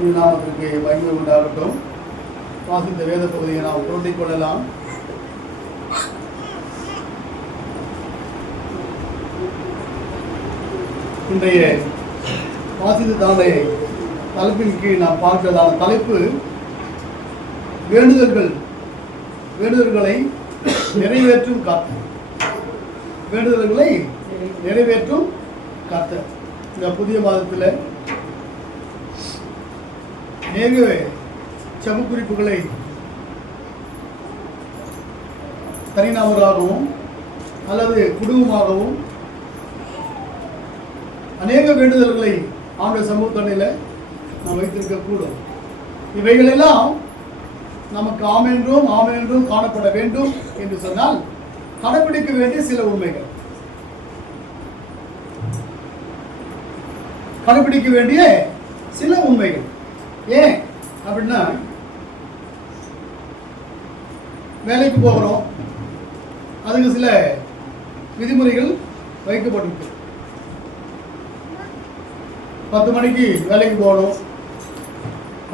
கர்த்தருடைய நாமத்திற்கு மகிமை உண்டாகட்டும். வாசித்த வேத பகுதியை நாம் புரட்டிக் கொள்ளலாம். இன்றைய வாசித்த தாளை தலைப்பின் கீழ் நாம் பார்க்கிறதான தலைப்பு வேண்டுதல்களை நிறைவேற்றும் கர்த்தர். வேண்டுதல்களை நிறைவேற்றும் கர்த்தர். இந்த புதிய மாதத்தில் அநேக செப குறிப்புகளை தனிநபராகவும் அல்லது குடும்பமாகவும் அநேக வேண்டுதல்களை ஆண்டு சமூகத்தண்டையில் நாம் வைத்திருக்கக்கூடும். இவைகளெல்லாம் நமக்கு ஆமென்றும் காணப்பட வேண்டும் என்று சொன்னால் கடைபிடிக்க வேண்டிய சில உண்மைகள், கடைபிடிக்க வேண்டிய சில உண்மைகள். ஏன் அப்படின்னா, வேலைக்கு போகிறோம், அதுக்கு சில விதிமுறைகள் வைக்கப்பட்டிருக்கு. 10 மணிக்கு வேலைக்கு போகணும்,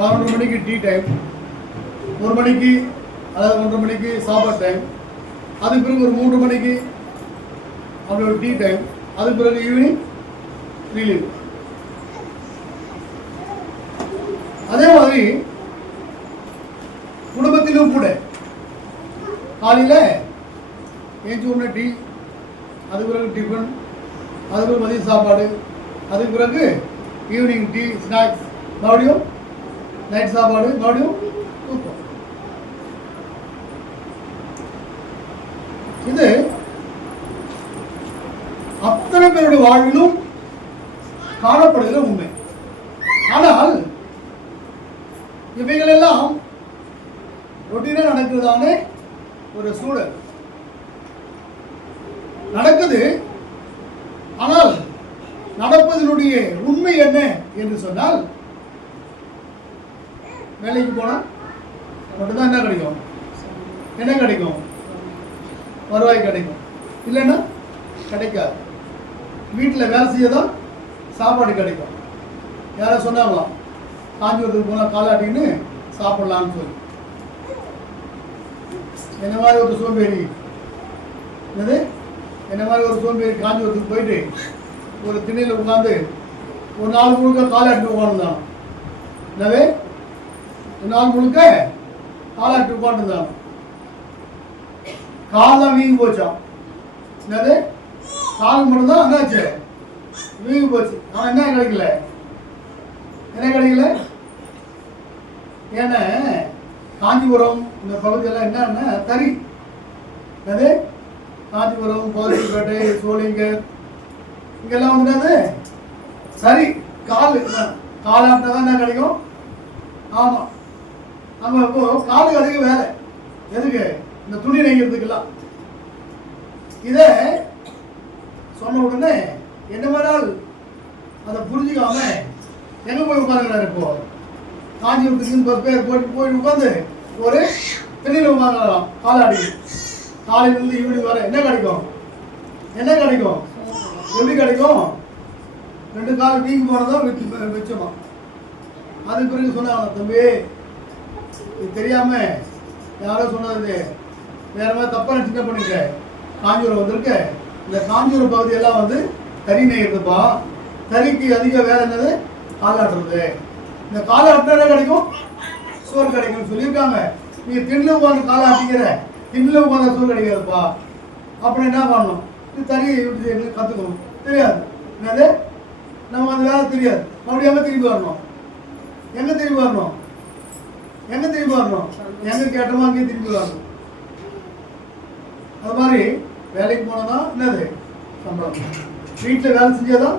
11 மணிக்கு டீ டைம், 1 மணிக்கு அதாவது 1:30 மணிக்கு சாப்பாடு டைம், அதுக்கு பிறகு ஒரு 3 மணிக்கு அப்படி ஒரு டீ டைம், அதுக்கு பிறகு ஈவினிங் ரிலீவ். அதே மாதிரி குடும்பத்திலும் கூட காலையில் ஏஞ்சி உடனே டீ, அதுக்கு பிறகு டிஃபன், அதுக்கு பிறகு மதிய சாப்பாடு, அதுக்கு பிறகு ஈவினிங் டீ ஸ்நாக்ஸ், மறுபடியும் நைட் சாப்பாடு, மறுபடியும் தூக்கம். இது அத்தனை பேருடைய வாழ்விலும் காணப்படுகிற உண்மை. ஆனால் இவைகளெல்லாம் ரொட்டீனா நடக்கிறதான ஒரு சூழல் நடக்குது. ஆனால் நடப்பதனுடைய உண்மை என்ன என்று சொன்னால், வேலைக்கு போனால் மட்டும்தான் என்ன கிடைக்கும்? வருவாய் கிடைக்கும், இல்லைன்னா கிடைக்காது. வீட்டில் வேலை செய்யதான் சாப்பாடு கிடைக்கும். யாராவது சொன்னாங்களாம், காஞ்சிபுரத்துக்கு போனால் காலாட்டின்னு சாப்பிடலான்னு சொல்லி. என்ன மாதிரி ஒரு சோம்பேறி காஞ்சிபுரத்துக்கு போயிட்டு ஒரு திண்ணையில் உட்காந்து ஒரு நாள் முழுக்க காலாட்டி உட்காந்துருந்தாங்க. என்னவே ஒரு நாள் முழுக்க காலாட்டி உட்காந்துருந்தாங்க. காலெல்லாம் வீங்கி போச்சான். என்னது, கால் மட்டும்தான் என்னாச்சு, வீங்கி போச்சு. ஆனால் என்ன கிடைக்கல? ஏன்னா காஞ்சிபுரம் இந்த பகுதியெல்லாம் என்னன்னா தறி. அது காஞ்சிபுரம், கோவில்பேட்டை, சோளிங்கர் இங்கெல்லாம் வந்துடாது சரி. காலாட்டினா தான் என்ன கிடைக்கும்? ஆமாம், நம்ம இப்போ காலுக்கு அதிக வேலை. எதுக்கு? இந்த துணி நெய்கிறதுக்கெல்லாம். இதை சொன்ன உடனே என்ன வேணால் அதை புரிஞ்சுக்காம எங்க போய் உட்காந்துக்கிறாரு? இப்போ காஞ்சிபுரத்துக்கு 10 பேர் போய் உட்காந்து ஒரு திண்ணையில் உட்காந்துக்கலாம். காலாடி காலையிலிருந்து ஈவினிங் வர என்ன கிடைக்கும்? எப்படி கிடைக்கும்? 2 கால் வீங்கி போனதான் வச்சோமா. அதுக்கு பிறகு சொன்னாங்க, தம்பி இது தெரியாம யாரோ சொன்னது வேற மாதிரி தப்பா சின்ன பண்ணிக்க. காஞ்சிபுரம் வந்திருக்க, இந்த காஞ்சிபுரம் பகுதியெல்லாம் வந்து தறி நெய்யறதுப்பா. தறிக்கு அதிக வேலை என்னது? காலாட்டுறது. இந்த காலாட்டினா கிடைக்கும், சோறு கிடைக்கும்னு சொல்லியிருக்காங்க. நீங்க திண்ணில் உட்காந்து காலாட்டிக்கிற, திண்ணில் உட்காந்து சோறு கிடைக்காதுப்பா. அப்புறம் என்ன பண்ணணும்? இது தறி கற்றுக்கணும். தெரியாது என்னது, நமக்கு அந்த வேலை தெரியாது. மறுபடியும் எங்கே திரும்பி வரணும்? எங்கே கேட்டோமோ அங்கேயும் திரும்பி வரணும். அது மாதிரி வேலைக்கு போனோம்னா என்னது? சம்பளம். வீட்டில் வேலை செஞ்சாதான்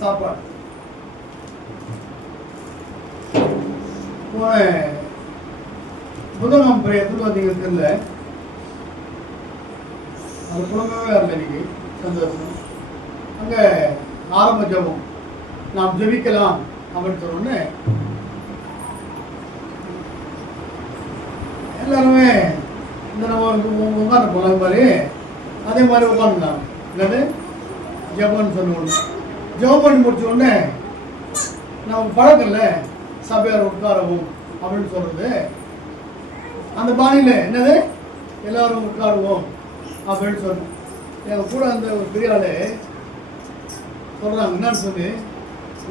சாப்பாடு. போன புதன்கிழமை பிரயத்துக்கு வந்தீங்க தெரியல, அது குடும்பமே வரல. இன்னைக்கு சந்தோஷம். அங்கே ஆரம்ப ஜபம் நாம் ஜபிக்கலாம் அப்படின்னு சொன்னோடனே எல்லாருமே இந்த நம்ம உட்காந்து போன மாதிரி அதே மாதிரி உட்காந்துருந்தாங்க. என்னது ஜபம்னு சொன்ன உடனே ஜபம் பண்ணி முடிச்ச உடனே நமக்கு பழக்கம் இல்லை, சபையார் உட்காரவும் அப்படின்னு சொல்றது. அந்த பாணியில என்னது எல்லாரும் உட்காருவோம் அப்படின்னு சொன்னேன். என் கூட அந்த ஒரு பெரிய ஆளு சொல்றாங்க என்னன்னு சொல்லி,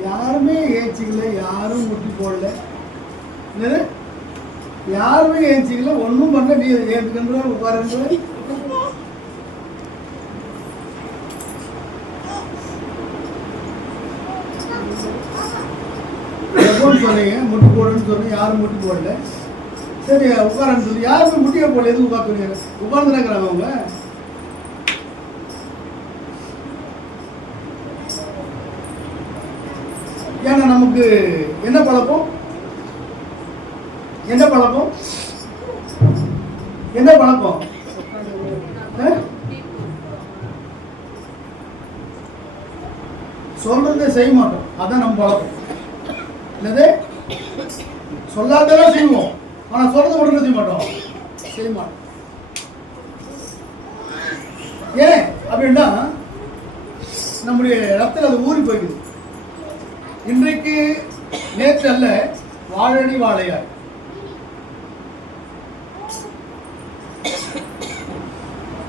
யாருமே ஏச்சிக்கல, யாரும் முட்டி போடல, என்னது யாருமே ஏச்சிக்கல, ஒன்றும் பண்ணல, நீ ஏற்றுக்கின்ற உட்காருன்ற. சொன்னீங்க முட்டி போடுன்னு சொன்னீங்க, யாரும் முட்டி போடல, சரி உட்காரன்னு சொல்லி யாருமே முட்டியை போடல, எதுவும் உட்காந்து உட்கார்ந்துருக்கிறாங்க அவங்க. ஏன்னா நமக்கு என்ன பழக்கம், என்ன பழக்கம், என்ன பழக்கம், சொல்றதை செய்ய மாட்டோம், அதான் நம்ம பழக்கம். என்னது சொல்லாததான் செய்வோம், ஆனா சொல்றது உடனே செய்ய மாட்டோம், செய்ய மாட்டோம். ஏன் அப்படின்னா நம்முடைய ரத்தத்தில் அது ஊறி போய்க்குது. இன்றைக்கு நேற்று அல்ல, வாழடி வாழையார்.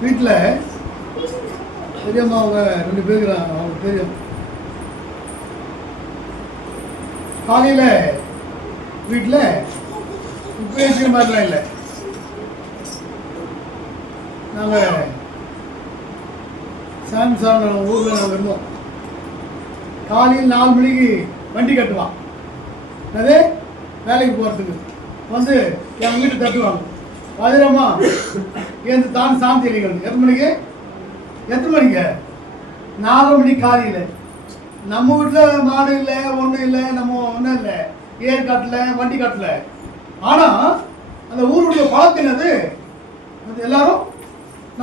வீட்டில் பெரியம்மா அவங்க 2 பேர் இருக்கிறாங்க, அவங்க தெரியும். காலையில் வீட்டில் இப்போ இருக்கிற மாதிரிலாம் இல்லை. நாங்கள் சாம்சாங் ஊரில் நாங்கள் இருந்தோம். காலையில் 4 மணிக்கு வண்டி கட்டுவான், அதே வேலைக்கு போகிறதுக்கு வந்து என் வீட்டு தட்டுவாங்க. வதிரமா ஏந்து தான் சாந்தி அளிக்கணும். எத்தனை மணிக்கு, எத்தனை மணிக்கு, 4 மணிக்கு காலையில். நம்ம வீட்டில் மாடு இல்லை, ஒன்றும் இல்லை, நம்ம ஒன்றும் இல்லை, ஏர் கட்டல, வண்டி கட்டல. ஆனால் அந்த ஊருடைய பழக்கம் என்னது, எல்லாரும்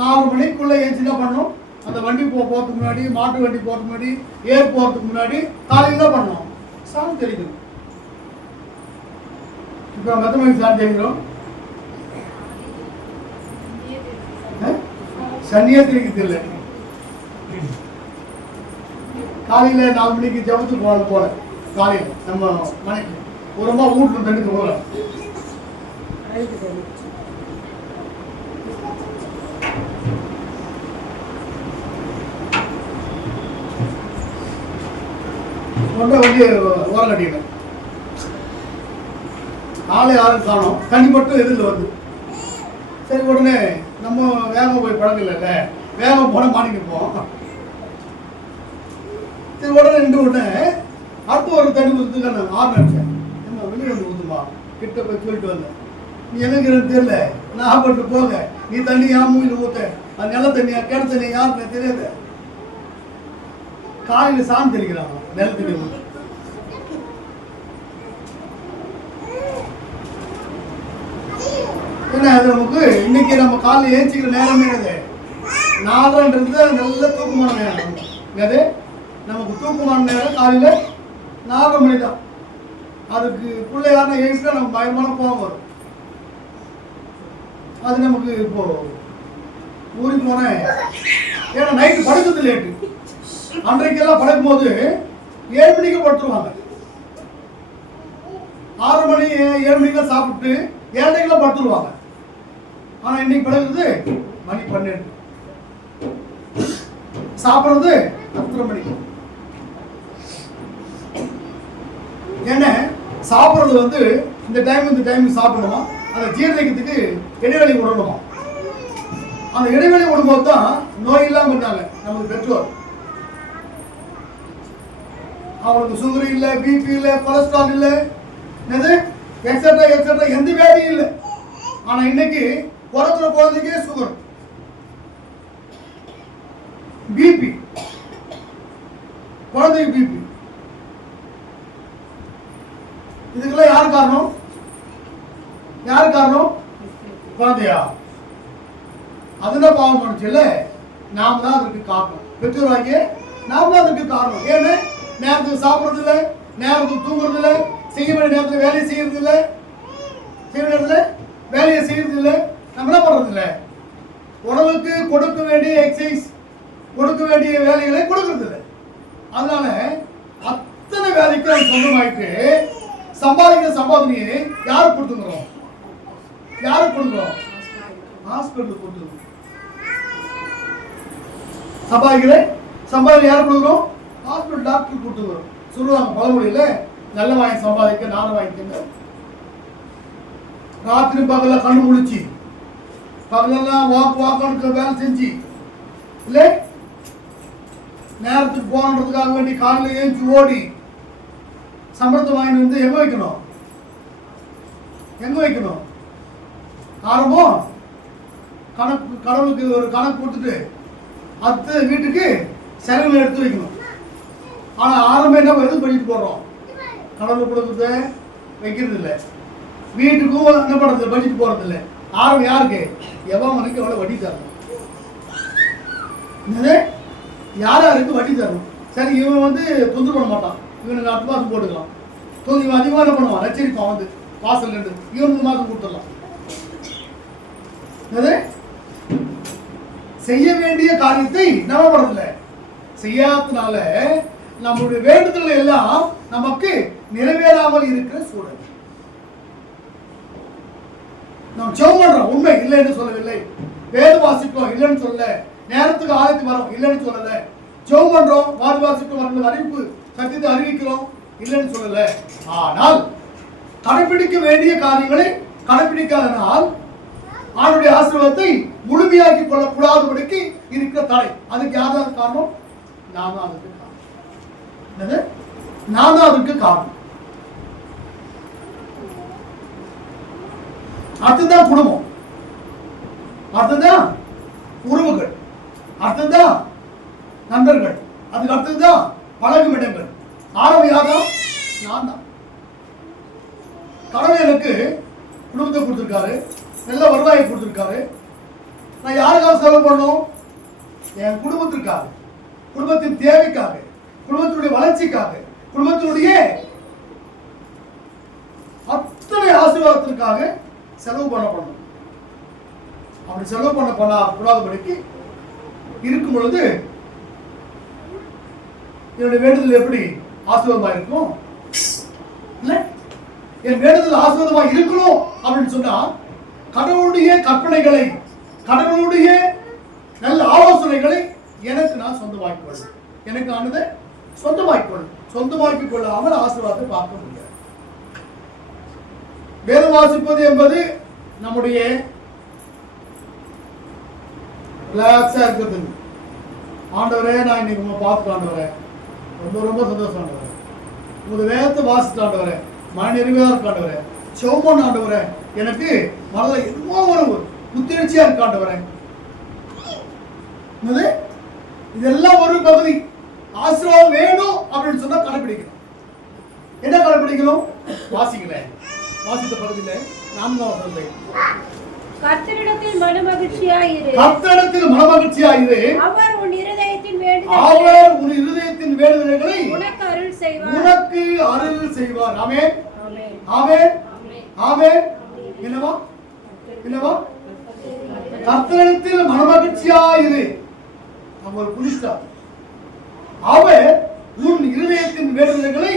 4 மணிக்குள்ளே ஏஞ்சினா பண்ணணும். அந்த வண்டி போகிறதுக்கு முன்னாடி, மாட்டு வண்டி போகிறதுக்கு முன்னாடி, ஏர் போகிறதுக்கு முன்னாடி காலையில் தான் பண்ணணும், சாமி தெளிக்கணும். இப்போ நம்ம எத்தனை மணிக்கு சாமி தெளிக்கிறோம்? சனியே தெளிக்க தெரியல. காலையில் 4 மணிக்கு ஜபத்து போல காலையில் நம்ம மனைக்கு ஒரு அம்மா வீட்டில் தண்ணி போகலாம். கொண்ட வண்டியை ஓரம் கட்டிக்கணும். ஆளை யாரும் காணும், தண்ணி மட்டும் எதிரில் வருது. சரி உடனே நம்ம வேகமாக போய் பழக்கம் இல்லைல்ல, வேகமாக போனால் மாட்டிக்கிப்போம். சரி உடனே நின்று உடனே அடுத்து ஒரு தண்ணி ஊற்றுக்கான 6 நிமிஷம் என்ன வெளியே வந்து ஊற்றுமா கிட்ட போய் சொல்லிட்டு வந்தேன். நீ எங்கன்னு தெரியல, நான் ஆப்பட்டு போங்க, நீ தண்ணி ஏன் மூவியில் ஊற்ற, அது நல்ல தண்ணியா கிண தண்ணி யாருன்னு தெரியாது. காலையில் சாமி தெளிக்கிறாங்க, நல்ல தண்ணி ஊற்று. ஏன்னா அது நமக்கு இன்னைக்கு நம்ம காலையில் ஏஞ்சிக்கிற நேரமே அது 4:30 நல்ல தூக்கமான நேரம். அது நமக்கு தூக்கமான நேரம் காலையில் 4 மணி தான். அதுக்கு பிள்ளை யாருன்னா எழுப்பிட்டா நமக்கு பயமான கோவம் வரும். அது நமக்கு இப்போ ஊறி போனேன். ஏன்னா நைட்டு படுக்கிறது லேட்டு. அன்றைக்கெல்லாம் படுக்கும் போது 7 மணிக்கு படுத்துருவாங்க. 6 மணி 7 மணிக்கெல்லாம் சாப்பிட்டு 7:30 படுத்துருவாங்க. ஆனால் இன்னைக்கு படுக்கிறது மணி 12, சாப்பிட்றது 10 மணிக்கு. ஏன்னா சாப்பிட்றது வந்து இந்த டைமுக்கு சாப்பிடணுமா, அதை ஜீரணிக்கிறதுக்கு இடைவெளி விடணுமா. அந்த இடைவெளி விடும்போது தான் நோய் இல்லாமல் இருந்தாங்க நமக்கு பெற்றோர். அவனுக்கு சுகர் இல்லை, பிபி இல்லை, கொலஸ்ட்ரால் இல்லை, என்னது எக்ஸட்ரா எக்ஸட்ரா எந்த வியாதியும் இல்லை. ஆனால் இன்னைக்கு பிறக்கிற குழந்தைக்கே சுகர், பிபி, குழந்தைக்கு பிபி. இதுக்கெல்லாம் யாரு காரணம்? யாரு காரணம்? குழந்தையா? அதுதான் பாவம் பண்ணுச்சு இல்லை, நாம் தான் அதுக்கு காரணம். பெற்றோராகிய நாம் தான் அதுக்கு காரணம். ஏன்னு நேரத்துக்கு சாப்பிட்றது இல்லை, நேரத்துக்கு தூங்குறது இல்லை, செய்ய வேண்டிய நேரத்தில் வேலையை செய்யறது இல்லை, செய்ய வேண்டிய நேரத்தில் வேலையை செய்யறது இல்லை, நம்ம என்ன பண்றது இல்லை, உடலுக்கு கொடுக்க வேண்டிய எக்ஸசைஸ், கொடுக்க வேண்டிய வேலைகளை கொடுக்கறது இல்லை. அதனால அத்தனை வேலைக்கு அது சொந்தமாயிட்டு சம்பாதிக்கிற சம்பாதனையை யாருக்கு கொடுத்துக்கிறோம்? யாருக்கு கொடுக்குறோம்? ஹாஸ்பிட்டலுக்கு கொடுத்துருக்கோம். சம்பாதிக்கிற யாருக்கு கொடுக்குறோம்? ஹாஸ்பிட்டல் டாக்டருக்கு கொடுத்துக்கிறோம். சொல்லுவாங்க பழமொழியில, நல்ல வாங்கி சம்பாதிக்க நானும் வாங்கிக்கங்க. ராத்திரி பகல கண்ணு முடிச்சு பகலெல்லாம் வாக்கு வேலை செஞ்சு இல்ல நேரத்துக்கு போனதுக்காக வேண்டி காலையில் ஏஞ்சி ஓடி சம்பளத்தை வாங்கி வந்து எங்க வைக்கணும்? ஆரம்பம் கணக்கு, கடவுளுக்கு ஒரு கணக்கு கொடுத்துட்டு அடுத்த வீட்டுக்கு செலவுல எடுத்து வைக்கணும். ஆனா ஆரம்பம் என்ன எதுவும் பண்ணிட்டு போடுறோம்? கடவுள் கொடுக்குறத வைக்கிறது இல்லை, வீட்டுக்கும் என்ன பண்றது பட்ஜெட் போறது இல்லை. ஆரம்பம் யாருக்கு? எவன் மணிக்கு எவ்வளவு வட்டி தரணும், யாருக்கு வட்டி தரணும். சரி, இவன் வந்து தொந்தரவு பண்ண மாட்டான், இவனுக்கு அடுத்த மாதம் போட்டுக்கலாம். இவன் அதிகமாக என்ன பண்ணுவான்? நச்சரிப்பான் வந்து வாசல் ரெண்டு, இவனுக்கு மாதம் கொடுத்துடலாம். செய்ய வேண்டிய காரியத்தை நம்ம பண்றதில்லை. செய்யாததுனால நம்முடைய வேண்டுதல்கள் எல்லாம் நமக்கு நிறைவேறாமல் இருக்கிற சூழல். நாம் ஜெபம் பண்றோம், உண்மை இல்லை என்று சொல்லவில்லை. வேத வாசிக்கிறோம், இல்லைன்னு சொல்லல. நேரத்துக்கு ஆயத்து வரோம், இல்லைன்னு சொல்லல. ஜெபம் பண்றோம், வாது வாசிக்கிறோம், அறிவிப்பு சத்தியத்தை அறிவிக்கிறோம், இல்லைன்னு சொல்லல. ஆனால் கடைபிடிக்க வேண்டிய காரியங்களை கடைபிடிக்காதனால் அவனுடைய ஆசீர்வாதத்தை முழுமையாக்கி கொள்ளக்கூடாதபடிக்கு இருக்கிற தடை. அதுக்கு யாராவது காரணம்? நான் தான் அதுக்கு காரணம். என்னது? நான் தான் அதுக்கு காரணம். அடுத்ததான் குடும்பம், அடுத்ததான் உறவுகள், அடுத்ததான் நண்பர்கள், அதுக்கு அடுத்ததுதான் பழகும் இடங்கள். ஆரம்பம் யாதான்? நான் தான். கடவுள் எனக்கு குடும்பத்தை கொடுத்திருக்காரு, நல்ல வருவாயை கொடுத்திருக்காரு. நான் யாருக்காக செலவு பண்ணணும்? என் குடும்பத்திற்காக, குடும்பத்தின் தேவைக்காக, குடும்பத்தினுடைய வளர்ச்சிக்காக, குடும்பத்தினுடைய அத்தனை ஆசீர்வாதத்திற்காக செலவு பண்ணணும். அப்படி செலவு பண்ணக்கூடாதபடிக்கு இருக்கும் பொழுது என்னுடைய வேண்டுதல் எப்படி ஆசீர்வாதமா இருக்கும்? இல்ல, என் வேண்டுதல் ஆசீர்வாதமா இருக்கணும் அப்படின்னு சொன்னா கடவுளுடைய கற்பனைகளை, கடவுளுடைய நல்ல ஆலோசனைகளை எனக்கு நான் சொந்தமாக்கிக் கொள்ளும். எனக்கு ஆனதை சொந்தமாக்கிக் கொள்ளாமல் ஆசீர்வாதத்தை பார்க்க முடியாது. வேதம் வாசிப்பது என்பது நம்முடைய ரிலாக்ஸா இருக்கிறது. ஆண்டவரே, நான் இன்னைக்கு உங்களை பார்த்துட்டு ஆண்டவரே, ரொம்ப ரொம்ப சந்தோஷம் ஆண்டவரே, உங்க வேதத்தை வாசிட்டு ஆண்டவரே, மன நிறைவா இருக்கு ஆண்டவரே, செவமன் ஆண்டவரே, எனக்கு மனதில் என்னமோ ஒரு புத்துணர்ச்சியா இருக்கு ஆண்டவரே. இதெல்லாம் ஒரு பகுதி. ஆசீர்வாதம் வேணும் அப்படின்னு சொன்னா கடைபிடிக்கணும். என்ன கடைபிடிக்கணும்? வாசிக்கல, வாசித்த பகுதியில 4ஆம் வசனத்தை, கர்த்தரிடத்தில் மனமகிழ்ச்சியாயிரு, கர்த்தரிடத்தில் மனமகிழ்ச்சியாயிரு, அவர் உன் இருதயத்தின் வேண்டுதல்களை உனக்கு அருள் செய்வார். ஆமென், ஆமென், ஆமென். என்னவா கர்த்தரிடத்தில் மனமகிழ்ச்சியாயிரு. அவர் புரிஷ்டா, அவர் உன் இருதயத்தின் வேண்டுதல்களை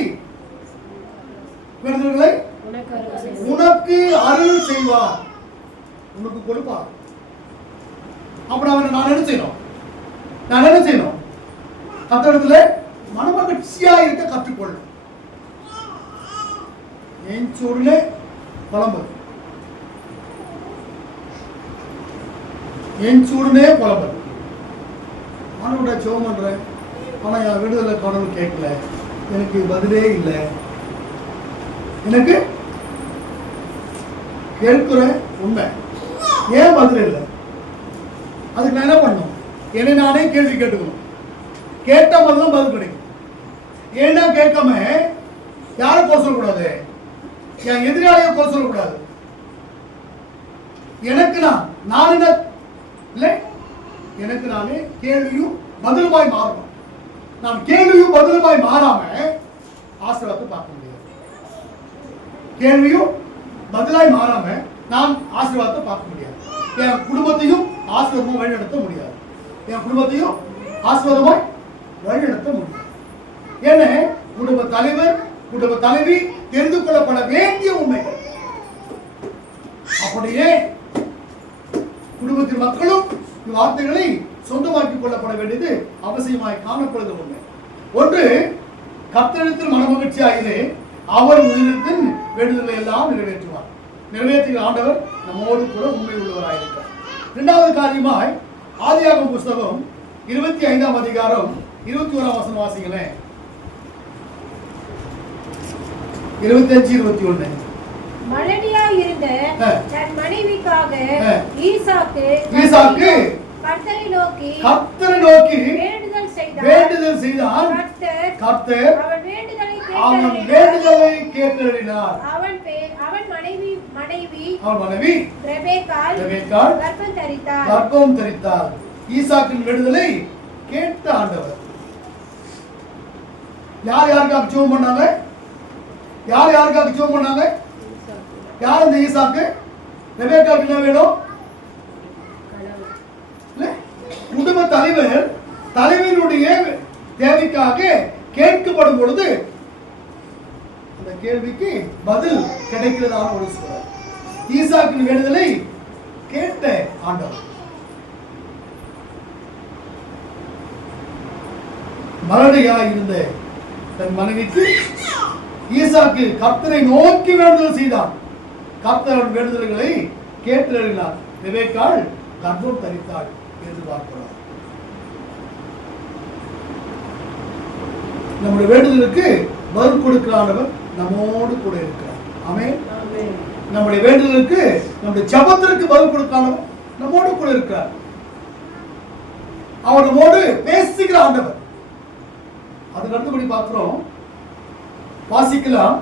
உனக்கு அருள் செய்வார், உனக்கு கொடுப்பார். அப்படி அவரை நான் என்ன செய்யணும்? கர்த்தரிடத்துல மனமகிழ்ச்சியா இருக்க கற்றுக்கொள்ளும். என் சூழ்நிலை புலம்பு, ஆனோட ஜெபம் பண்றேன், ஆனா என் விடுதலை கடவுள் கேட்கல, எனக்கு பதிலே இல்லை. எனக்கு கேட்கிற உண்மை, ஏன் பதில் இல்லை? அதுக்கு நான் என்ன பண்ணணும்? என்னை நானே கேள்வி கேட்டுக்கணும். கேட்ட பதிலும் பதில் கிடைக்கும். ஏன்னா கேட்காம யாரை போக சொல்லக்கூடாது? என் எதிராளியை போக சொல்லக்கூடாது. எனக்கு நான் என்ன இல்லை, எனக்கு நானே கேள்வியும் பதிலுமாய் மாறணும். நான் கேள்வியும் பதிலுமாய் மாறாம ஆசீர்வாதத்தை பார்க்க முடியாது. கேள்வியும் பதிலாய் மாறாம நான் ஆசீர்வாதத்தை பார்க்க முடியாது. என் குடும்பத்தையும் ஆசீர்வாதமா வழிநடத்த முடியாது. ஏன்னா குடும்ப தலைவர், குடும்ப தலைவி, தெரிந்து கொள்ளப்பட வேண்டிய உண்மைகள். அப்படியே குடும்பத்தின் மக்களும் வார்த்தைகளை சொந்தமாக்கிக் கொள்ளப்பட வேண்டியது அவசியமாய் காணப்படுகிற உண்மை. ஒன்று, கர்த்தரிடத்தில் மனமகிழ்ச்சியாயிரு, அவர் உயிரிழத்தின் வேண்டுதலை எல்லாம் நிறைவேற்றுவார். நிறைவேற்றுகிற ஆண்டவர் நம்மோடு கூட உண்மை உள்ளவராயிருக்கிறார். இரண்டாவது காரியமாய் ஆதியாகமம் புஸ்தகம் 25ஆம் அதிகாரம் 21ஆம் வசனம் வாசிங்களேன். 25-21. மலடியாய் இருந்த தன் மனைவிக்காக ஈசாக்கு கர்த்தரை நோக்கி வேண்டுதல் செய்தான். கர்த்தர் அவன் வேண்டுதலை கேட்டருளினார். அவன் மனைவி ரெபெக்காள் கர்ப்பம் தரித்தாள். ஈசாக்கின் வேண்டுதலை கேட்ட ஆண்டவர். யார் யாருக்காக ஜெபம் பண்ணாங்க? யார் அந்த ஈசாக்கு? ரெபெக்காவுக்கு என்ன வேணும்? குடும்ப தலைவனுடைய தேவைக்காக கேட்கப்படும் பொழுது அந்த கேள்விக்கு பதில் கிடைக்கிறதாக ஒரு சொல்றார். ஈசாக்கின் வேண்டுதலை கேட்ட ஆண்டவர். மலடியாய் இருந்த தன் மனைவிக்கு ஈசாக்கு கர்த்தரை நோக்கி வேண்டுதல் செய்தான். கர்த்தர் வேண்டுதல்களை கேட்டறினார். ரெபெக்காள் கர்ப்பம் தரித்தாள் என்று பார்க்கிறார். நம்முடைய வேண்டுதலுக்கு பதில் கொடுக்கிறானவர் நம்மோடு கூட இருக்கிறார். ஆமென். நம்முடைய வேண்டுதலுக்கு, நம்முடைய ஜெபத்திற்கு பதில் கொடுக்கிறானவர் நம்மோடு கூட இருக்கிறார். அவர் நம்மோடு பேசுகிற ஆண்டவர். அதுக்கு அடுத்தபடி பார்க்கிறோம், வாசிக்கலாம்.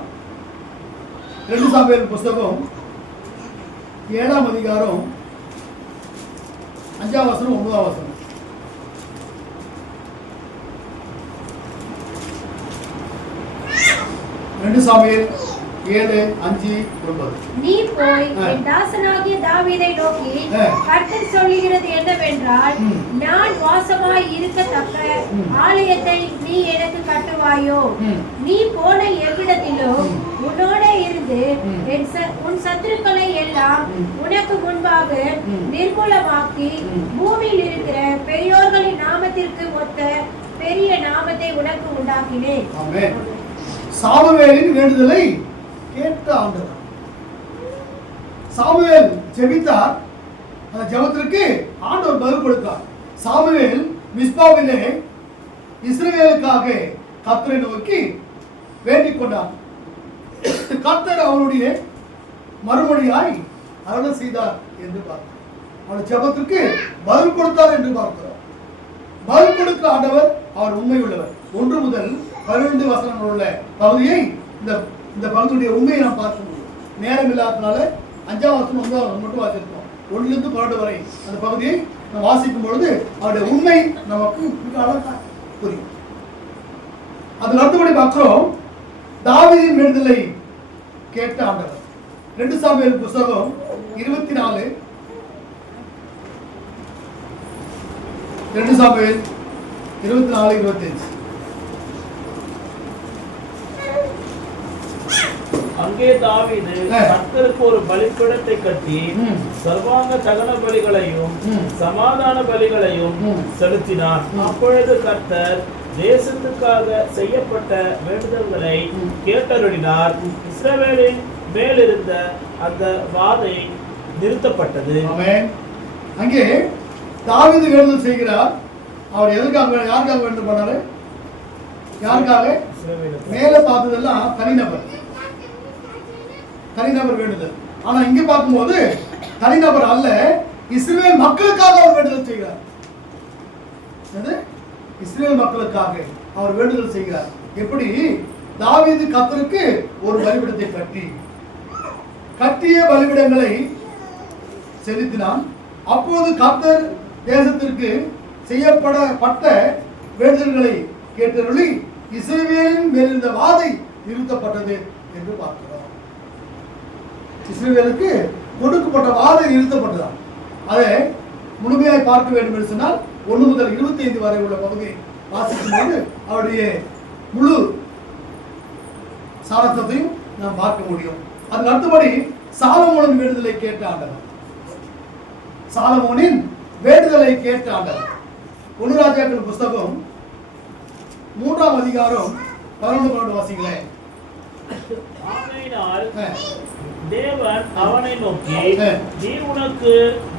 2 சாமுவேல் புஸ்தகம் 7ஆம் அதிகாரம் 5ஆம் வசனம் 9ஆம் வசனம். ரெண்டு சாமுவேல் 7:5-9. நீ போய் என் தாசனாகிய தாவீதை நோக்கி கர்த்தர் சொல்லுகிறது என்னவென்றால், நான் வாசமாய் இருக்கத்தக்க ஆலயத்தை நீ எனக்கு கட்டுவாயோ? நீ போன எவ்விடத்திலும் உன்னோட இருந்து உன் சத்துருக்களை எல்லாம் உனக்கு முன்பாக நிர்மூலமாக்கி பூமியில் இருக்கிற பெரியோர்களின் நாமத்திற்கு ஒத்த பெரிய நாமத்தை உனக்கு உண்டாக்கினேன். ஆமென். சாமுவேலின் வேண்டுதலை கேட்ட ஆண்டவர். சாமுவேல் ஜெபித்தார். அந்த ஜெபத்திற்கு ஆண்டவர் பதில் கொடுத்தார். சாமுவேல் மிஸ்பாவிலே இஸ்ரவேலுக்காக கர்த்தரை நோக்கி வேண்டிக் கொண்டார். கர்த்தர் அவருடைய மறுமொழியாய் அருள் செய்தார் என்று பார்க்கிறோம். அவருடைய ஜெபத்திற்கு பதில் கொடுத்தார் என்று பார்க்கிறோம். பதில் கொடுக்க ஆண்டவர் அவர் உண்மை உள்ளவர். 1 முதல் 12 வசனங்கள் உள்ள பகுதியை இந்த பகுதியுடைய உண்மையை நாம் பார்க்க முடியும். நேரம் இல்லாதனால 5ஆம் வசனம் 9ஆம் வசனம் மட்டும் வாசிக்கிறோம். 1லிருந்து 12 வரை அந்த பகுதியை நாம் வாசிக்கும் பொழுது அவருடைய உண்மை நமக்கு மிக அழகாக புரியும். அதில் அடுத்தபடி பார்க்கிறோம், தாவீதின் வேண்டுதலை கேட்ட ஆண்டவர். 2 சாமுவேல் புஸ்தகம் 24 2 சாமுவேல் 24-25. அங்கே தாவீது கர்த்தருக்கு ஒரு பலிபீடத்தை கட்டி சர்வாங்க தகன பலிகளையும் சமாதான பலிகளையும் செலுத்தினார். அப்பொழுது கர்த்தர் தேசத்துக்காக செய்யப்பட்ட வேண்டுதல்களை கேட்டருளினார். இஸ்ரவேலின் மேலிருந்த அந்த வாதை நிறுத்தப்பட்டது. அங்கே தாவீது வேண்டுதல் செய்கிறார். அவர் எதற்காக, யாருக்காக வேண்டுதல் பண்ணாரு? யாருக்காக? மேல பார்த்ததெல்லாம் தனிநபர் வேண்டுதல். ஆனா இங்க பார்க்கும்போது தனிநபர் அல்ல, இஸ்ரவேல் மக்களுக்காக அவர் வேண்டுதல் செய்கிறார். இஸ்ரவேல் மக்களுக்காக அவர் வேண்டுதல் செய்கிறார். எப்படி? தாவீது கர்த்தருக்கு ஒரு பலிபீடத்தை கட்டிய பலிபீடங்களை செலுத்தினான். அப்போது கர்த்தர் தேசத்திற்கு செய்யப்பட்ட வேண்டுதல்களை கேட்டருளி இஸ்ரவேலின் மேலிருந்த வாதை நிறுத்தப்பட்டது என்று பார்க்கிறோம். இஸ்ரவேலுக்கு கொடுக்கப்பட்ட வாதை நிறுத்தப்பட்டதான். அதை முழுமையாய் பார்க்க வேண்டும் என்று சொன்னால் 1 முதல் 25 வரை உள்ள பகுதியை வாசிக்கும் போது அவருடைய முழு சாரத்தையும் நாம் பார்க்க முடியும். அதுக்கு அடுத்தபடி சாலமோனின் வேண்டுதலை கேட்ட ஆண்டவர். சாலமோனின் வேண்டுதலை கேட்ட ஆண்டவர். 1 ராஜாக்கள் புஸ்தகம் 3ஆம் அதிகாரம் 11 வாசிங்களேன். ஆகையினால் தேவன் அவனை நோக்கி, நீ உனக்கு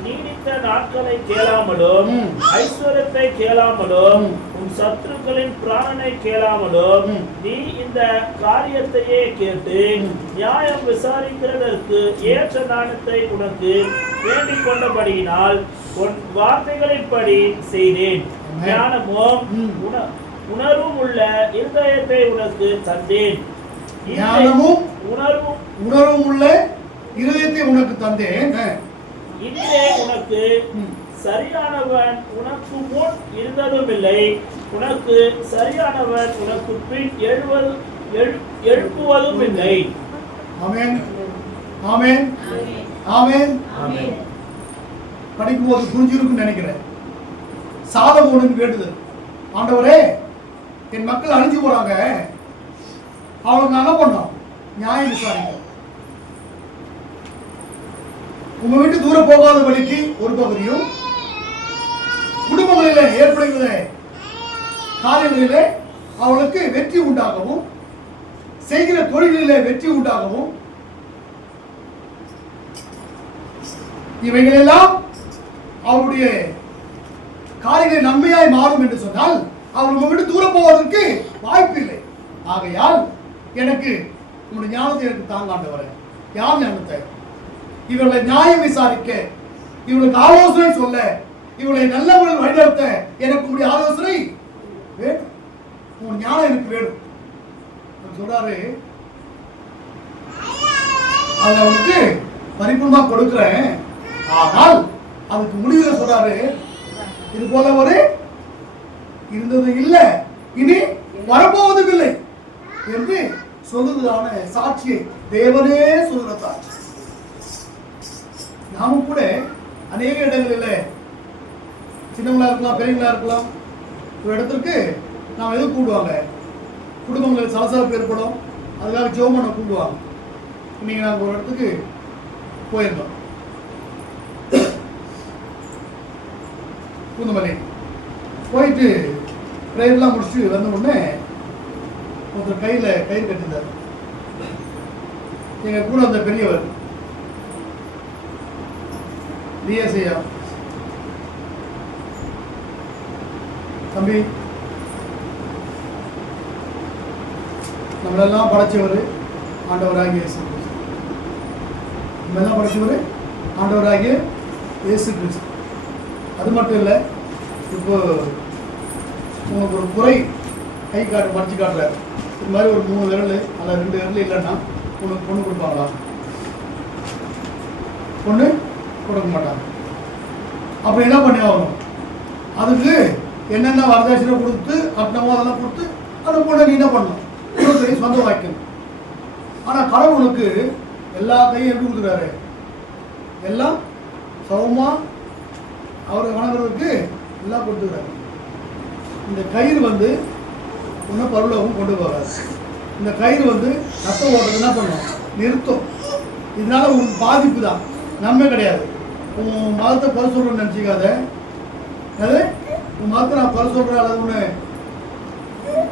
நீடித்த நாட்களை கேளாமலும் ஐஸ்வர்யத்தை கேளாமலும் உன் சத்துருக்களின் பிராணனை கேளாமலும் நீ இந்த காரியத்தையே கேட்டு நியாயம் விசாரிக்கிறதற்கு ஏற்ற நாணத்தை உனக்கு வேண்டிக் கொண்டபடியினால் உன் வார்த்தைகளின்படி செய்தேன். ஞானமும் உணர்வும் உள்ள இருதயத்தை உனக்கு தந்தேன். ஞானமும் உணர்வும் உள்ள இருதயத்தை உனக்கு தந்தேன். இதிலே உனக்கு சரியானவன் உனக்கு முன் இருந்ததும் இல்லை, உனக்கு சரியானவன் உனக்கு பின் எழுப்புவதும் இல்லை. ஆமென், ஆமென், ஆமென். படிக்கும்போது புரிஞ்சிருக்குன்னு நினைக்கிறேன். சாலமோனின் வேண்டுதல், ஆண்டவரே என் மக்கள் அழிஞ்சு போறாங்க, அவளுக்கு என்ன பண்ணோம்? நியாயம் விசாரிக்க. உங்க வீட்டு தூரம் போகாத வழிக்கு ஒரு பகுதியும், குடும்பங்களிலே ஏற்படுகிற காரியங்களிலே அவளுக்கு வெற்றி உண்டாகவும், செய்கிற தொழிலிலே வெற்றி உண்டாகவும், இவைகளெல்லாம் அவருடைய காரியங்களை நன்மையாய் மாறும் என்று சொன்னால் அவள் உங்க விட்டு தூரம் போவதற்கு வாய்ப்பு இல்லை. ஆகையால் எனக்கு உங்களுடைய ஞானத்தை எனக்கு தாங்காண்டவரே. யார் ஞானத்தை? இவர்களை நியாயம் விசாரிக்க, இவளுக்கு ஆலோசனை சொல்ல, இவளை நல்ல முறையில் வழிநடத்த எனக்கு உங்களுடைய ஆலோசனை வேணும். உங்களுடைய ஞானம் எனக்கு வேணும் சொல்றாரு. அதை அவனுக்கு பரிபூர்ணமா கொடுக்கிறேன். ஆனால் அதுக்கு முடிவில் சொல்றாரு, இது போல ஒரு இருந்தது இல்லை, இனி வரப்போவதும் இல்லை என்று சொல்லுவதான சாட்சியை தேவனே சொல்லுற சாட்சி. நாமும் கூட அநேக இடங்களில் சின்னவங்களா இருக்கலாம், பெரியவங்களா இருக்கலாம், ஒரு இடத்திற்கு நாம் எது கூடுவாங்க, குடும்பங்களில் சலசலப்பு ஏற்படும், அதுக்காக ஜெபம் பண்ண கூடுவாங்க. இன்னைக்கு நாங்கள் ஒரு இடத்துக்கு போயிருந்தோம், பூந்தமல்லி போயிட்டு ப்ரேயர்லாம் முடிச்சுட்டு வந்த உடனே ஒருத்தர் கையில் கயிறு கட்டியிருந்தார். எங்கள் கூட அந்த பெரியவர் டிஎஸ்ஐயா தம்பி, நம்மளெல்லாம் படைச்சவர் ஆண்டவராகிய இயேசு கிறிஸ்து. நம்மளெல்லாம் படைச்சவர் ஆண்டவராகிய இயேசு கிறிஸ்து. அது மட்டும் இல்லை, இப்போ உங்களுக்கு ஒரு குறை கை காட்டு மறைச்சு காட்டுறாரு. இது மாதிரி ஒரு 3 விரல் அல்ல 2 விரல் இல்லைன்னா உனக்கு பொண்ணு கொடுப்பாங்களா? பொண்ணு கொடுக்க மாட்டாங்க. அப்போ என்ன பண்ணி ஆகணும்? அதுக்கு என்னென்ன வரதட்சணை கொடுத்து கட்டணமோ அதெல்லாம் கொடுத்து அந்த பொண்ணை நீ என்ன பண்ணணும்? உனக்கு சொந்த வாய்க்கணும். ஆனால் கடவுளுக்கு எல்லா கையும் எப்படி கொடுக்குறாரு? எல்லாம் சௌமா அவரை வணங்குறதுக்கு எல்லாம் கொடுத்துக்கிறாரு. இந்த கயிறு வந்து இன்னும் பரலோகம் கொண்டு போகாது. இந்த கயிறு வந்து ரத்தம் ஓடுறது என்ன பண்ணும்? நிறுத்தும். இதனால உங்களுக்கு பாதிப்பு தான், நன்மை கிடையாது. உன் மதத்தை குறை சொல்கிறேன்னு நினச்சிக்காத. அது உன் மதத்தை நான் குறை சொல்கிறேன் அல்லது ஒன்று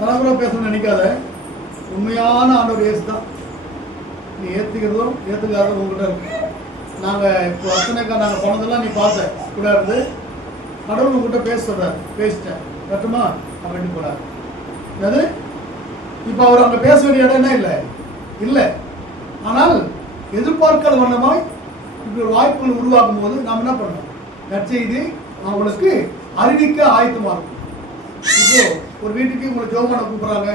தலைமுறை பேசணும்னு நினைக்காத. உண்மையான ஆண்டவர் இயேசு தான். நீ ஏற்றுக்கிறதும் ஏற்றுக்காததும் உங்கள்கிட்ட இருக்கு. நாங்கள் இப்போ அத்தனைக்கா நாங்கள் போனதெல்லாம் நீ பார்த்த கூட இருந்து கடவுள் உங்கள்கிட்ட பேச சொல்கிறார். பேசிட்டேன் கட்டுமா அப்படின்னு போகிறார். அது இப்போ அவர் அங்கே பேச வேண்டிய இடம் என்ன இல்லை இல்லை. ஆனால் எதிர்பார்க்காத வண்ணமாய் இப்படி ஒரு வாய்ப்புகள் உருவாக்கும் போது நாம் என்ன பண்ணோம்? நற்செய்தி அவங்களுக்கு அறிவிக்க ஆயத்தமாக இருக்கும். இப்போ ஒரு வீட்டுக்கு உங்களை ஜோமான கூப்பிட்றாங்க,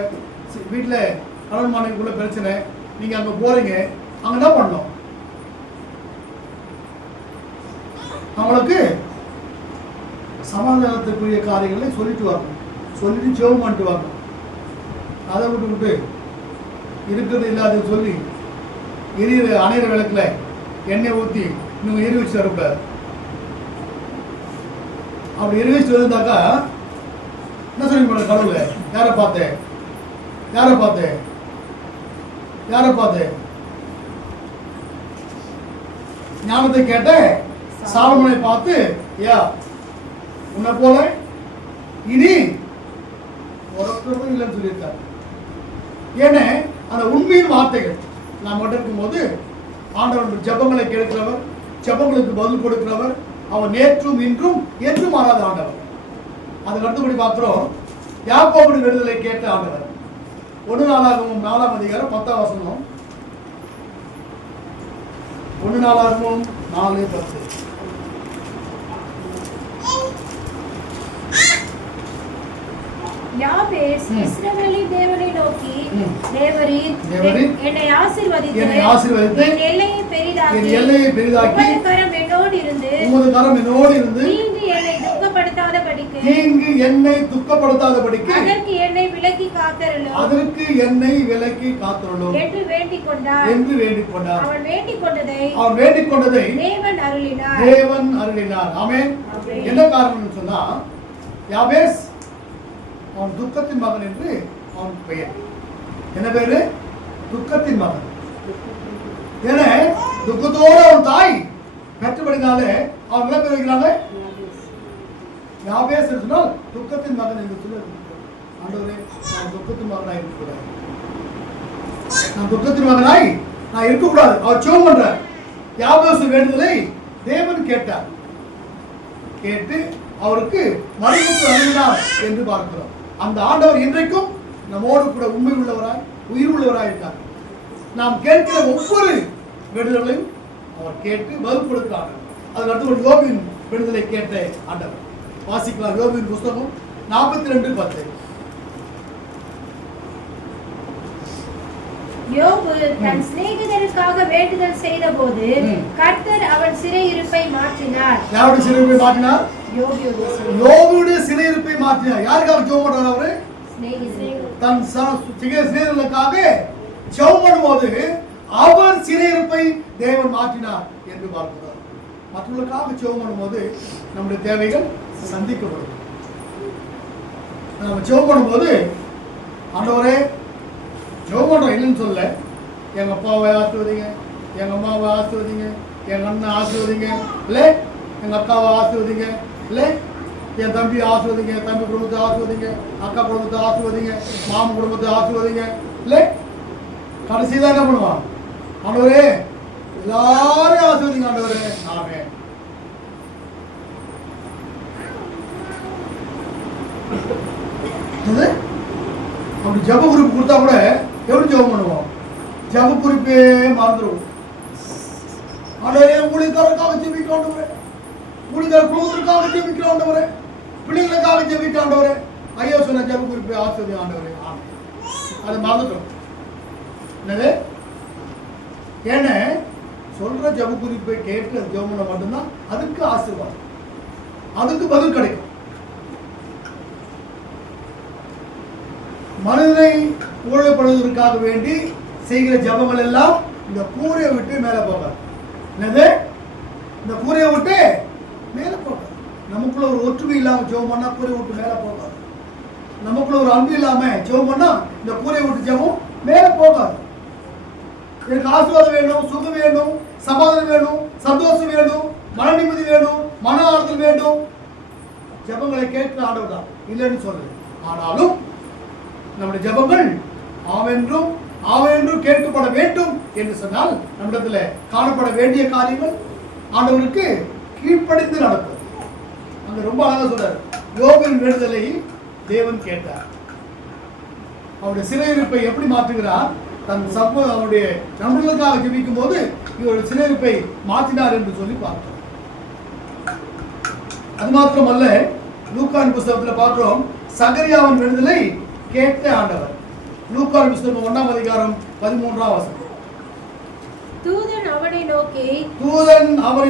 வீட்டில் கணவன் மனைவிக்குள்ள பிரச்சனை, நீங்கள் அங்கே போகிறீங்க, அங்கே என்ன பண்ணணும்? அவங்களுக்கு சமாதானத்துக்குரிய காரியங்களை சொல்லிட்டு வரணும், சொல்லிட்டு ஜெபம் பண்ணிட்டு வரணும். அதை விட்டு இருக்கிறது இல்லாதது சொல்லி எரியிற அணையிற விளக்குல எண்ணெய் ஊற்றி இன்னும் எரி வச்சு வரக்கூடாது. அப்படி எரி வச்சுட்டு வந்தாக்கா என்ன சொல்லி போன கடவுளை யாரை பார்த்தேன் யாரை பார்த்தேன் யாரை பார்த்தேன் ஞானத்தை கேட்ட சாலமோனை பார்த்து, யா உன்னை போல இனி ஒருத்தரும் இல்லைன்னு சொல்லியிருக்காரு. ஏன்னா அந்த உண்மையின் வார்த்தைகள் நாம் இருக்கும்போது ஆண்டவர் ஜெபங்களை கேட்கிறவர், ஜெபங்களுக்கு பதில் கொடுக்கிறவர், அவர் நேற்றும் இன்றும் என்றும் மாறாத ஆண்டவர். அதுக்கு அடுத்தபடி பார்க்கிறோம், யாக்கோபுடைய விடுதலை கேட்ட ஆண்டவர். 1 நாளாகமம் 4ஆம் அதிகாரம் 10ஆம் வசனம். 1 நாளாகமம் 4:10. யாபேஸ் இஸ்ரவேலின் தேவனை நோக்கி, தேவரீர் என்னை ஆசீர்வதித்து என் எல்லையை பெரிதாக்கி உமது கரம் என்னோடு இருந்து தீங்கு என்னை துக்கப்படுத்தாதபடிக்கு அதற்கு என்னை விலக்கி காத்தருளும் என்று வேண்டிக் கொண்டார். அவன் வேண்டிக் கொண்டதை தேவன் அருளினார். ஆமென். என்ன காரணம்னு சொன்னா, யாபேஸ் அவன் துக்கத்தின் மகன் என்று அவன் பெயர். என்ன பேரு? துக்கத்தின் மகன். ஏன்னா துக்கத்தோட அவன் தாய் பெற்றபடினாலே அவன் என்ன பேர் வைக்கிறாங்க? யாபேஸ் சொன்னால் துக்கத்தின் மகன் என்று சொல்ல. ஆண்டவரே, நான் துக்கத்தின் மகனாய் இருக்கக்கூடாது, நான் துக்கத்தின் மகனாய் நான் இருக்கக்கூடாது. அவர் ஜெபம் பண்றார். யாபேஸ் வேண்டுதலை தேவன் கேட்டார். கேட்டு அவருக்கு மறுமுற்று அருளினார் என்று பார்க்கிறோம். அந்த ஆண்டவர் இன்றைக்கும் நம்மோடு கூட உண்மை உள்ளவராய் உயிர் உள்ளவராய் இருக்கார். நாம் கேட்கிற ஒவ்வொரு விடுதலையும் அவர் கேட்டு பதில் கொடுக்கிறார். அதுக்கு அடுத்து யோபின் விடுதலை கேட்ட ஆண்டவர். வாசிக்கலாம். யோபின் புஸ்தகம் 42:10. யோபு தன் சிநேகிதருக்காக வேண்டுதல் செய்த போது கர்த்தர் அவன் சிறையிருப்பை மாற்றினார். யாருடைய சிறையிருப்பை மாற்றினார்? யோபுடைய சிறையிருப்பை மாற்றினார். யாருக்காக ஜெபம் பண்றார்? அவரு தன் சிநேகிதர்களுக்காக ஜெபம் பண்ணும்போது அவர் சிறையிருப்பை தேவன் மாற்றினார் என்று பார்க்கிறார். மற்றவர்களுக்காக ஜெபம் பண்ணும்போது நம்முடைய தேவைகள் சந்திக்கப்படும். நம்ம ஜெபம் பண்ணும்போது ஆண்டவரே ஜெபம் பண்றோம் இல்லைன்னு சொல்ல, எங்க அப்பாவை ஆசீர்வதிங்க, எங்க அம்மாவை ஆசீர்வதிங்க, எங்க அண்ணன் ஆசீர்வதிங்க, இல்லை எங்க அக்காவை ஆசீர்வதிங்க, இல்லை என் தம்பி ஆசீர்வதிங்க, தம்பி குடும்பத்தை ஆசீர்வதிங்க, அக்கா குடும்பத்தை ஆசீர்வதிங்க, மாமன் குடும்பத்தை ஆசீர்வதிங்க, இல்லை கடைசி தான் என்ன பண்ணுவான்? ஆண்டவரே எல்லாரையும் ஆசீர்வதிங்க ஆண்டவரே. ஆமென். அப்படி ஜப குறிப்பு கொடுத்தா கூட எப்படி ஜெபம் பண்ணுவோம்? ஜப குறிப்பே மறந்துடுவோம். ஆண்டவரே, ஊழியக்காரருக்காக ஜெபிக்க ஆண்டவரே, ஊழியக்கார குடும்பத்திற்காக ஜெபிக்க ஆண்டவரே, பிள்ளைகளுக்காக ஜெபிக்க ஆண்டவரே, ஐயா சொன்ன ஜப குறிப்பை ஆசீர்வதி ஆண்டவரே. அதை மறந்துட்டோம். என்னது? ஏன்னா சொல்ற ஜப குறிப்பை கேட்டு ஜெபம் பண்ண மட்டும்தான் அதுக்கு ஆசீர்வாதம், அதுக்கு பதில் கிடைக்கும். மனிதனை ஊழப்படுவதற்காக வேண்டி செய்கிற ஜபங்கள் எல்லாம் இந்த கூரையை விட்டு மேலே போகாது. என்னது? இந்த கூரையை விட்டு மேலே போகாது. நமக்குள்ள ஒரு ஒற்றுமை இல்லாம ஜெபம் பண்ணா கூரையை விட்டு மேலே போகாது. நமக்குள்ள ஒரு அன்பு இல்லாம ஜெபம் பண்ணா இந்த கூரையை விட்டு ஜெபம் மேலே போகாது. எனக்கு ஆசீர்வாதம் வேணும், சுகம் வேணும், சமாதானம் வேணும், சந்தோஷம் வேணும், மன நிம்மதி வேணும், மன ஆறுதல் வேணும். ஜபங்களை கேட்கிற ஆண்டவர் தான், இல்லைன்னு சொல்றது. ஆனாலும் நம்முடைய ஜபங்கள் ஆவென்றும் கேட்கப்பட வேண்டும் என்று சொன்னால் நம்மிடத்துல காணப்பட வேண்டிய காரியங்கள் ஆண்டவருக்கு கீழ்ப்படிந்து நடப்பது. அங்க ரொம்ப அழகா சொல்றாரு. யோபின் வேண்டுதலை தேவன் கேட்டார். அவருடைய சிறையிருப்பை எப்படி மாற்றுகிறார்? தன் அவருடைய நண்பர்களுக்காக ஜெபிக்கும் போது இவருடைய சிறையிருப்பை மாற்றினார் என்று சொல்லி பார்த்தோம். அது மாத்திரமல்ல, லூக்கான் புஸ்தகத்தில் பார்க்கிறோம், சகரியாவின் விடுதலை கேட்ட ஆண்டவர். லூக்கான் புஸ்தகம் 1ஆம் அதிகாரம் 13ஆம் வசனம். தூதன் அவனை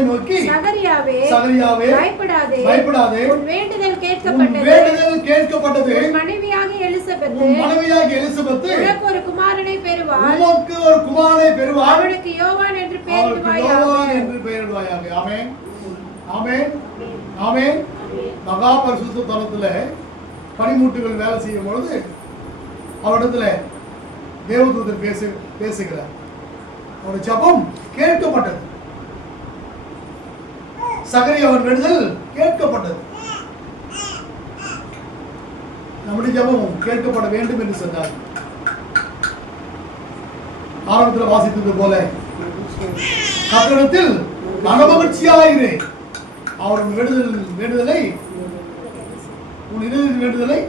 நோக்கி சகரியாவே பயப்படாதே, உன் வேண்டுதல் கேட்கப்பட்டது. உன் மனைவியாகிய எலிசபெத்து உனக்கு ஒரு குமாரனை பெறுவாள். அவனுக்கு யோவான் என்று பெயரிடுவாயாக. ஆமென், ஆமென், ஆமென். மகா பரிசுத்த தலத்துல பனிமூட்டுகள் வேலை செய்யும் பொழுது அவரிடத்துல தேவதூதர் பேசுகிறார். அவருடைய ஜபம் கேட்கப்பட்டது. சகரியாவின் வேண்டுதல் கேட்கப்பட்டது. நம்முடைய ஜெபம் கேட்கப்பட வேண்டும் என்று சொன்னார். ஆரம்பத்தில் வாசித்தது போல கர்த்தரிடத்தில் மனமகிழ்ச்சியாயிரு, அவரின் வேண்டுதலை உன் இதயத்தின் வேண்டுதலை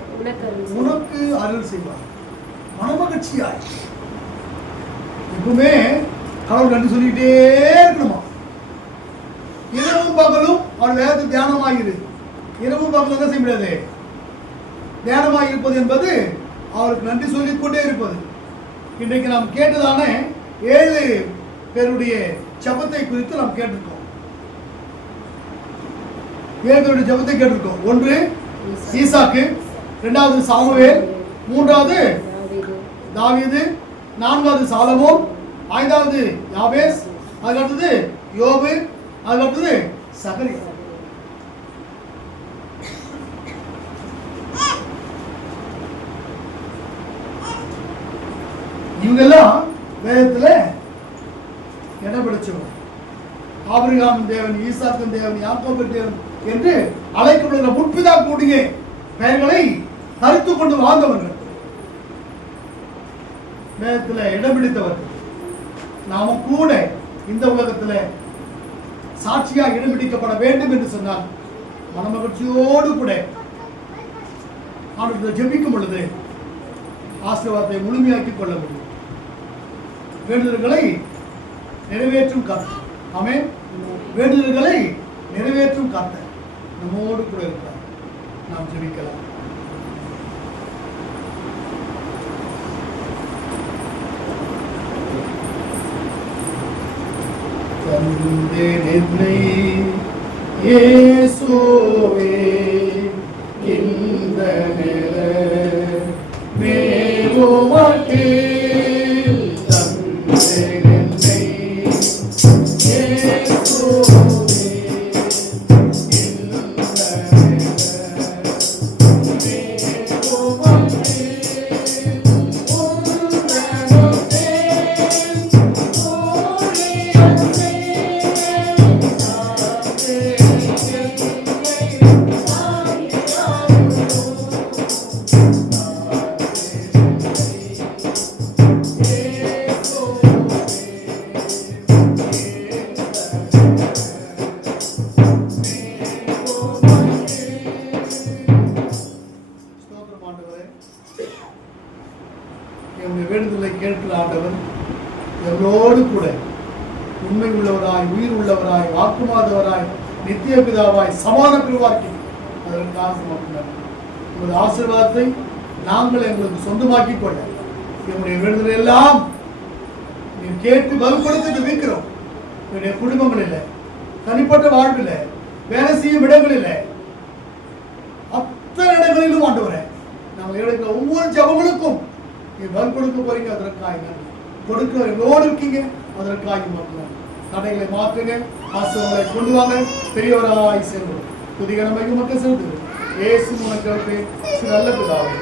உனக்கு அருள் செய்வார். மனமகிழ்ச்சியாய் எப்பவுமே கடவுள் நன்றி சொல்லிக்கிட்டே இருக்கணுமா. இரவும் பகலும் அவர் வேதத்தில் தியானமாகிரு. இரவும் பகலும் என்ன செய்ய முடியாது, தியானமாக இருப்பது என்பது அவருக்கு நன்றி சொல்லிக் கொண்டே இருப்பது. இன்றைக்கு நாம் கேட்டதான 7 பேருடைய ஜெபத்தை குறித்து நாம் கேட்டிருக்கோம். 7 பேருடைய ஜெபத்தை கேட்டிருக்கோம். 1 ஈசாக்கு, 2வது சாமுவேல், 3வது தாவீது, 4வது சாலமோன், 5வது யாபேஸ், அதுக்கடுத்தது யோபு, அதுக்கடுத்தது சகரியா. இவங்கெல்லாம் வேதத்துல இடம் பிடிச்சவங்க. ஆபிரகாம் தேவன், ஈசாக்கின் தேவன், யாக்கோபின் தேவன் என்று அழைக்கப்படுகிற முற்பிதா கூடிய பெயர்களை தரித்து கொண்டு வாழ்ந்தவர்கள், வேதத்துல இடம் பிடித்தவர்கள். நாம கூட இந்த உலகத்துல சாட்சியா இடம் பிடிக்கப்பட வேண்டும் என்று சொன்னால் மனமகிழ்ச்சியோடு கூட ஆண்டவரை ஜெபிக்கும் பொழுது ஆசீர்வாதத்தை முழுமையாக்கிக் கொள்ள முடியும். வேண்டுதல்களை நிறைவேற்றும் கர்த்தர், ஆமென், வேண்டுதல்களை நிறைவேற்றும் கர்த்தர் நம்மோடு கூட இருக்கிறார். நாம் ஜெபிக்கலாம். தந்தேனை இயேசுவே இந்த நில மேலுமக்கு தந்தேனை இயேசுவே இந்த வேண்டுதலை கேட்கிற ஆண்டவர் எவரோடு கூட உண்மை உள்ளவராய், உயிர் உள்ளவராய், வாக்குமாதவராய், நித்திய பிதாவாய், சமான பிரிவாக்கி அதற்காக மட்டும்தான் உங்கள் ஆசீர்வாதத்தை நாங்கள் எங்களுக்கு சொந்தமாக்கி கொள்ள என்னுடைய வேண்டுதலை எல்லாம் நீர் கேட்டு வலுப்படுத்தி ஜெபிக்கிறோம். என்னுடைய குடும்பங்களில், தனிப்பட்ட வாழ்வில், வேலை செய்யும் இடங்களில், அத்தனை இடங்களிலும் ஆண்டவரே நாங்கள் எடுக்கிற ஒவ்வொரு ஜெபங்களுக்கும் நீர் பதில் கொடுக்க போறீங்க. அதற்காக கொடுக்க எங்களோடு இருக்கீங்க. அதற்காக மட்டும் தடைகளை மாற்றுங்க, ஆசீர்வாதங்களை கொண்டு வாங்க, பெரியவராய் சேர்ந்து புதிய நம்பிக்கை மக்கள் செலுத்துங்க. இயேசு உனக்கு நல்ல பிதாவே.